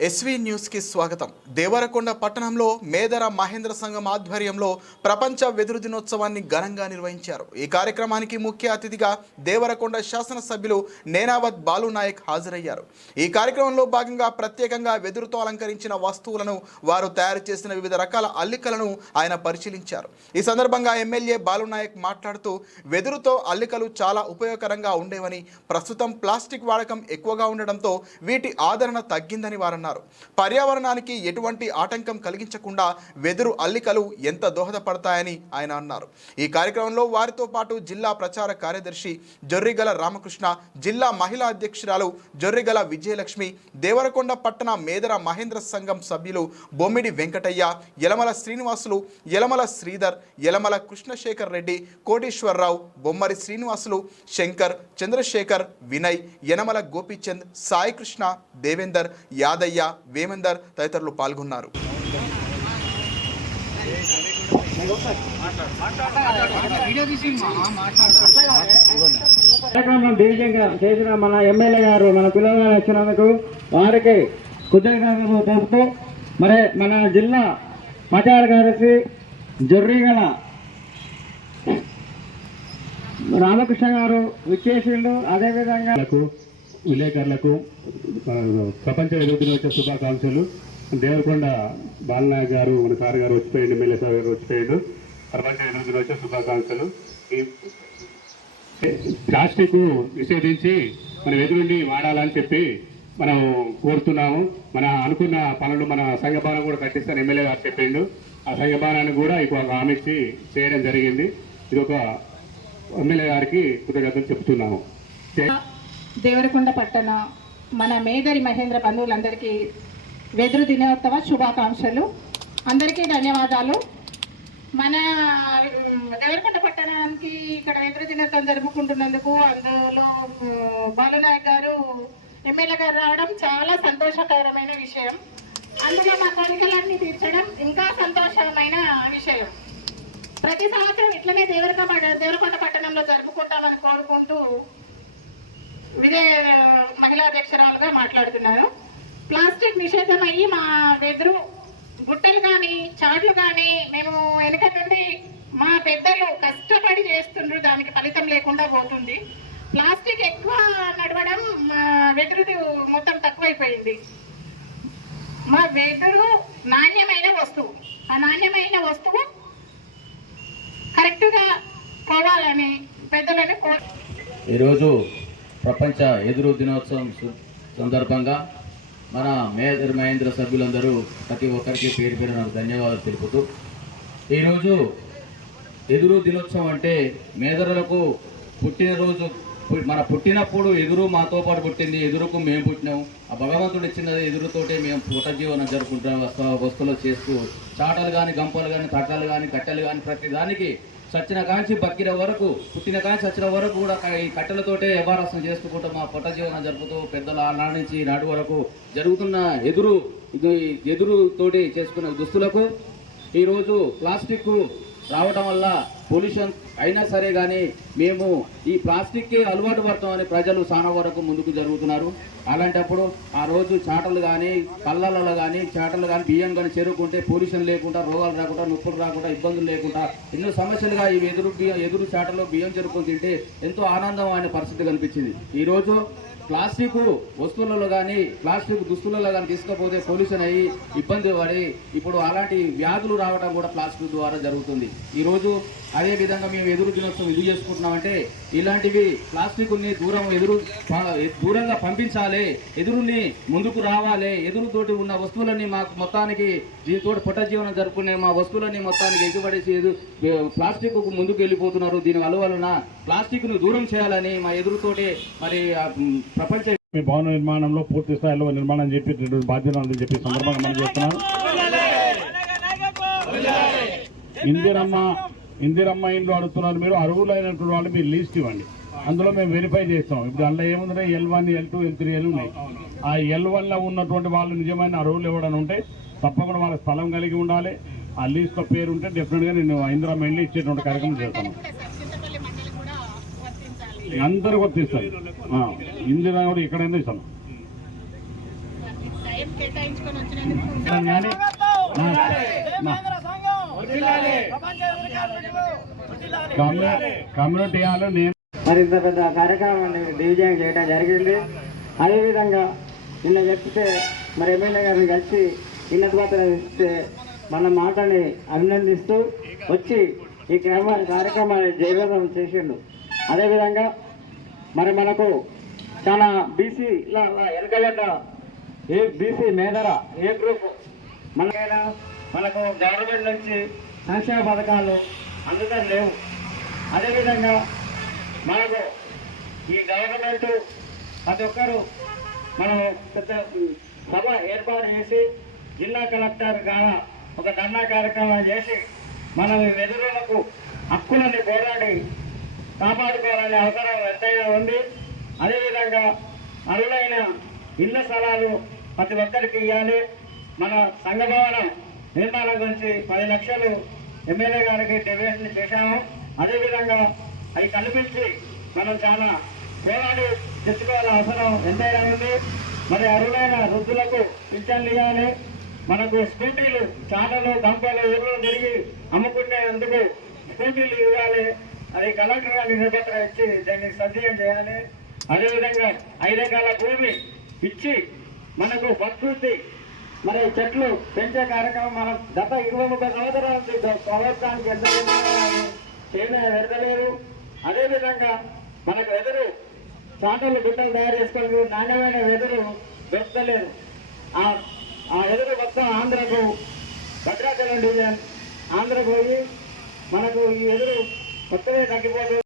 SV న్యూస్కి స్వాగతం. దేవరకొండ పట్టణంలో మేదర మహేంద్ర సంఘం ఆధ్వర్యంలో ప్రపంచ వెదురు దినోత్సవాన్ని ఘనంగా నిర్వహించారు. ఈ కార్యక్రమానికి ముఖ్య అతిథిగా దేవరకొండ శాసనసభ్యులు నేనావత్ బాలు నాయక్ హాజరయ్యారు. ఈ కార్యక్రమంలో భాగంగా ప్రత్యేకంగా వెదురుతో అలంకరించిన వస్తువులను వారు తయారు చేసిన వివిధ రకాల అల్లికలను ఆయన పరిశీలించారు. ఈ సందర్భంగా ఎమ్మెల్యే బాలు నాయక్ మాట్లాడుతూ వెదురుతో అల్లికలు చాలా ఉపయోగకరంగా ఉండేవని ప్రస్తుతం ప్లాస్టిక్ వాడకం ఎక్కువగా ఉండడంతో వీటి ఆదరణ తగ్గిందని వారన్నారు. పర్యావరణానికి ఎటువంటి ఆటంకం కలిగించకుండా వెదురు అల్లికలు ఎంత దోహదపడతాయని ఆయన అన్నారు. ఈ కార్యక్రమంలో వారితో పాటు జిల్లా ప్రచార కార్యదర్శి జొర్రిగల రామకృష్ణ జిల్లా మహిళా అధ్యక్షురాలు జొర్రిగల విజయలక్ష్మి దేవరకొండ పట్టణ మేదర మహేంద్ర సంఘం సభ్యులు బొమ్మిడి వెంకటయ్య యలమల శ్రీనివాసులు యలమల శ్రీధర్ యలమల కృష్ణశేఖర్ రెడ్డి కోటేశ్వరరావు బొమ్మరి శ్రీనివాసులు శంకర్ చంద్రశేఖర్ వినయ్ యనమల గోపీచంద్ సాయికృష్ణ దేవేందర్ యాదయ్య వేమేందర్ తదితరులు పాల్గొన్నారు. చేసిన మన ఎమ్మెల్యే గారు మన పిల్లలు వచ్చినందుకు వారికి కృతజ్ఞతలు తెలుపుతూ మరి మన జిల్లా ప్రచార కార్యదర్శి జొర్రిగల రామకృష్ణ గారు విచ్చేసిండు. అదేవిధంగా విలేకరులకు ప్రపంచ ఎదురు దినోత్సవ శుభాకాంక్షలు. దేవరకొండ బాలనాయక్ గారు మన సార్ గారు వచ్చిపోయిండు ఎమ్మెల్యే సార్ గారు వచ్చిపోయిండు. ప్రపంచ ఎదురు దినోత్సవ శుభాకాంక్షలు. ఈ ప్లాస్టిక్ నిషేధించి మనం ఎదురుండి వాడాలని చెప్పి మనం కోరుతున్నాము. మన అనుకున్న పనులు మన సంఘ భవనం కూడా కట్టిస్తాను ఎమ్మెల్యే గారు చెప్పిండు. ఆ సంఘ భవనాన్ని కూడా ఇప్పుడు ఒక హామీ ఇచ్చి చేయడం జరిగింది. ఇది ఒక ఎమ్మెల్యే గారికి కృతజ్ఞతలు చెప్తున్నాము. దేవరకొండ పట్టణ మన మేదరి మహేంద్ర బంధువులందరికీ వెదురు దినోత్సవ శుభాకాంక్షలు. అందరికీ ధన్యవాదాలు. మన దేవరకొండ పట్టణానికి ఇక్కడ వెదురు దినోత్సవం జరుపుకుంటున్నందుకు అందులో బాలునాయక్ గారు ఎమ్మెల్యే గారు రావడం చాలా సంతోషకరమైన విషయం. అందులో మా కోరికలన్నీ తీర్చడం ఇంకా సంతోషమైన విషయం. ప్రతి సంవత్సరం ఇట్లనే దేవరకొండ దేవరకొండ పట్టణంలో జరుపుకుంటామని కోరుకుంటూ విజయ మహిళా అధ్యక్షురాలుగా మాట్లాడుతున్నారు. ప్లాస్టిక్ నిషేధం అయ్యి మా వెదురు గుట్టలు కానీ చాట్లు కానీ మేము వెనక నుండి మా పెద్దలు కష్టపడి చేస్తుండ్రు. దానికి ఫలితం లేకుండా పోతుంది. ప్లాస్టిక్ ఎక్కువ నడవడం మా వెదురుది మొత్తం తక్కువైపోయింది. మా వెదురు నాణ్యమైన వస్తువు. ఆ నాణ్యమైన వస్తువు కరెక్ట్గా పోవాలని పెద్దలని కోరు ఈరోజు ప్రపంచ ఎదురు దినోత్సవం సందర్భంగా మన మేదర్ మహేంద్ర సభ్యులందరూ ప్రతి ఒక్కరికి పేరు పేరు నాకు ధన్యవాదాలు తెలుపుతూ ఈరోజు ఎదురు దినోత్సవం అంటే మేదరులకు పుట్టినరోజు మన పుట్టినప్పుడు ఎదురు మాతో పాటు పుట్టింది ఎదురుకు మేము పుట్టినాం. ఆ భగవంతుడు ఇచ్చినది ఎదురుతోటే మేము పూట జీవనం జరుపుకుంటాం వస్తువులు చేస్తూ చాటలు కానీ గంపలు కానీ తట్టలు కానీ కట్టెలు కానీ ప్రతి దానికి సచ్చిన కాంచి బక్కిన వరకు పుట్టిన కాంచి సచ్చిన వరకు కూడా ఈ కట్టెలతోటే వ్యవహారసం చేసుకుంటూ మా పొట్ట జీవనం జరుపుతూ పెద్దల నాటి నుంచి నాడు వరకు జరుగుతున్న ఎదురు ఎదురుతోటి ఎదురు చేసుకున్న దుస్తులకు ఈరోజు ప్లాస్టిక్ రావటం వల్ల పొల్యూషన్ అయినా సరే కానీ మేము ఈ ప్లాస్టిక్కి అలవాటు పడతామని ప్రజలు చాలా వరకు ముందుకు జరుగుతున్నారు. అలాంటప్పుడు ఆ రోజు చాటలు కానీ కళ్ళలలో కానీ చాటలు కానీ బియ్యం కానీ చేరుకుంటే పొల్యూషన్ లేకుండా రోగాలు రాకుండా నొప్పులు రాకుండా ఇబ్బందులు లేకుండా ఎన్నో సమస్యలుగా ఈ ఎదురు బియ్యం ఎదురు చాటలో బియ్యం చేరుకొని తింటే ఎంతో ఆనందం అనే పరిస్థితి కనిపించింది. ఈరోజు ప్లాస్టిక్ వస్తువులలో కానీ ప్లాస్టిక్ దుస్తులలో కానీ తీసుకపోతే పొల్యూషన్ అయ్యి ఇబ్బంది పడి ఇప్పుడు అలాంటి వ్యాధులు రావడం కూడా ప్లాస్టిక్ ద్వారా జరుగుతుంది. ఈరోజు అదే విధంగా మేము ఎదురు దినోత్సవం ఇది చేసుకుంటున్నామంటే ఇలాంటివి ప్లాస్టిక్ని దూరం ఎదురు దూరంగా పంపించాలి ఎదురుని ముందుకు రావాలి ఎదురుతోటి ఉన్న వస్తువులని మాకు మొత్తానికి దీంతో పుట్ట జీవనం జరుపుకునే మా వస్తువులని మొత్తానికి ఎగుబడేసి ఎదు ప్లాస్టిక్ ముందుకు వెళ్ళిపోతున్నారు దీని వల్ల ప్లాస్టిక్ను దూరం చేయాలని మా ఎదురుతోటి మరి ప్రపంచ మీ భవన నిర్మాణంలో పూర్తి స్థాయిలో నిర్మాణం చెప్పి రెండు బాధ్యతలు ఉందని చెప్పి సందర్భంగా మనం చేస్తున్నాం ఇందిరమ్మ ఇందిరమ్మ ఇండ్లు అడుగుతున్నారు మీరు అర్హులైనటువంటి వాళ్ళు మీరు లిస్ట్ ఇవ్వండి. అందులో మేము వెరిఫై చేస్తాం. ఇప్పుడు అందులో ఏముందంటే L one L two L three L ఉన్నాయి. ఆ ఎల్ వన్లో ఉన్నటువంటి వాళ్ళు నిజమైన అర్హులు ఎవడని ఉంటే తప్పకుండా వాళ్ళ స్థలం కలిగి ఉండాలి. ఆ లిస్ట్లో పేరు ఉంటే డెఫినెట్గా నేను ఇందిరమ్మ ఇండ్లు ఇచ్చేటువంటి కార్యక్రమం చేస్తాను. అందరూ వర్తిస్తారు ఇందిరా కూడా ఇక్కడైనా ఇస్తాను కేటాయించుకొని వచ్చినందుకు కమ్యూనిటీ హాల్ మరి ఇంత పెద్ద కార్యక్రమాన్ని దిగ్విజయం చేయడం జరిగింది. అదేవిధంగా నిన్న చెప్తే మరి ఎమ్మెల్యే గారిని కలిసి ఉన్నత పత్రం ఇస్తే మన మాటని అభినందిస్తూ వచ్చి ఈ క్రమ కార్యక్రమాన్ని జయవేదం చేసిండు. అదేవిధంగా మరి మనకు చాలా బీసీ వెనకబడ్డ ఏ బీసీ మేధర ఏ గ్రూప్ మనకైనా మనకు గవర్నమెంట్ నుంచి సంక్షేమ పథకాలు అందుతం లేవు. అదేవిధంగా మనకు ఈ గవర్నమెంట్ ప్రతి ఒక్కరు మనం పెద్ద సభ ఏర్పాటు చేసి జిల్లా కలెక్టర్ గాన ఒక ధర్నా కార్యక్రమం చేసి మనం వెదురులకు హక్కులని పోరాడి కాపాడుకోవాలనే అవసరం ఎంతైనా ఉంది. అదేవిధంగా అరులైన ఇళ్ళ స్థలాలు ప్రతి ఒక్కరికి ఇవ్వాలి. మన సంఘ భవనం నిర్మాణం గురించి పది లక్షలు ఎమ్మెల్యే గారికి డిమాండ్ చేశాము. అదేవిధంగా అవి కల్పించి మనం చాలా పోరాడి తెచ్చుకోవాల అవసరం ఎంతైనా ఉంది. మరి అరుణైన వృద్ధులకు పింఛన్లు ఇవ్వాలి. మనకు స్కూటీలు చాటలు దంపలు ఊర్లు తిరిగి అమ్ముకునేందుకు స్కూటీలు ఇవ్వాలి. అది కలెక్టర్ గారిని నిలబెట్టడం ఇచ్చి దాన్ని సద్యం చేయాలి. అదేవిధంగా ఐదెకరాల భూమి ఇచ్చి మనకు ప్రకృతి మరి చెట్లు పెంచే కార్యక్రమం మనం గత ఇరవై ముప్పై సంవత్సరాల నుంచి ప్రభుత్వానికి ఎంత చేయని పెడతలేరు అదేవిధంగా మనకు వెదరు చాటలు గుట్టలు తయారు చేసుకొని నాణ్యమైన వెదురు దొరకలేదు ఆ ఎదురు మొత్తం ఆంధ్రకు భద్రాచలం డివిజన్ ఆంధ్రకు పోయి మనకు ఈ ఎదురు మొత్తమే తగ్గిపోతుంది.